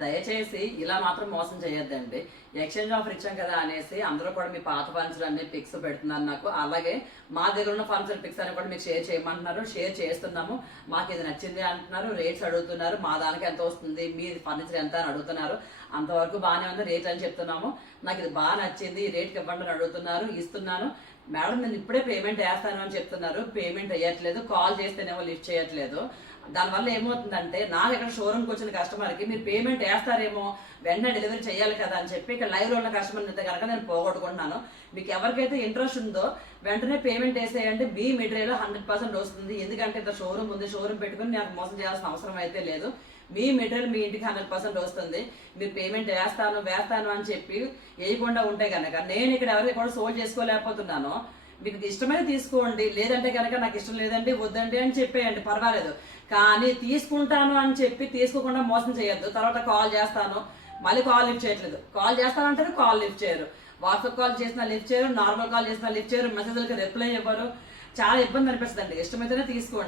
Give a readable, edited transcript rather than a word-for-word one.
దయచేసి ఇలా మాత్రం మోసం చేయొద్దండి. ఎక్స్చేంజ్ ఆఫర్ ఇచ్చాం కదా అనేసి అందరూ కూడా మీ పాత ఫర్నిచర్ అన్ని పిక్స్ పెడుతున్నారు నాకు. అలాగే మా దగ్గర ఉన్న ఫర్నిచర్ పిక్స్ అని కూడా మీకు షేర్ చేయమంటున్నారు, షేర్ చేస్తున్నాము. మాకు ఇది నచ్చింది అంటున్నారు, రేట్స్ అడుగుతున్నారు, మా దానికి ఎంత వస్తుంది, మీ ఫర్నిచర్ ఎంత అని అడుగుతున్నారు. అంతవరకు బాగానే ఉంది, రేట్ అని చెప్తున్నాము. నాకు ఇది బాగా నచ్చింది, రేట్కి ఇవ్వండి అని అడుగుతున్నారు, ఇస్తున్నాను. మేడం నేను ఇప్పుడే పేమెంట్ వేస్తాను అని చెప్తున్నారు, పేమెంట్ వేయట్లేదు, కాల్ చేస్తేనేమో లిఫ్ట్ చేయట్లేదు. దానివల్ల ఏమవుతుందంటే నాకు ఇక్కడ షోరూమ్కి వచ్చిన కస్టమర్కి మీరు పేమెంట్ వేస్తారేమో, వెంటనే డెలివరీ చేయాలి కదా అని చెప్పి ఇక్కడ లైవ్లో ఉన్న కస్టమర్ని అయితే కనుక నేను పోగొట్టుకుంటున్నాను. మీకు ఎవరికైతే ఇంట్రెస్ట్ ఉందో వెంటనే పేమెంట్ వేసేయండి, మీ మెటీరియల్ 100% వస్తుంది. ఎందుకంటే ఇంత షోరూమ్ ఉంది, షోరూమ్ పెట్టుకుని నాకు మోసం చేయాల్సిన అవసరం అయితే లేదు. మీ మెటీరియల్ మీ ఇంటికి 100% వస్తుంది. మీరు పేమెంట్ వేస్తాను అని చెప్పి వేయకుండా ఉంటే కనుక నేను ఇక్కడ ఎవరికి కూడా సోల్డ్ చేసుకోలేకపోతున్నాను. మీకు ఇష్టమైతే తీసుకోండి, లేదంటే కనుక నాకు ఇష్టం లేదండి వద్దండి అని చెప్పేయండి, పర్వాలేదు. కానీ తీసుకుంటాను అని చెప్పి తీసుకోకుండా మోసం చేయొద్దు. తర్వాత కాల్ చేస్తాను, మళ్ళీ కాల్ లిఫ్ట్ చేయట్లేదు, కాల్ చేస్తానంటారు, కాల్ లిఫ్ట్ చేయరు, వాట్సాప్ కాల్ చేసినా లిఫ్ట్ చేయరు, నార్మల్ కాల్ చేసినా లిఫ్ట్ చేయరు, మెసేజ్లకి రిప్లై ఇవ్వరు. చాలా ఇబ్బంది అనిపిస్తుంది అండి. ఇష్టమైతేనే తీసుకోండి.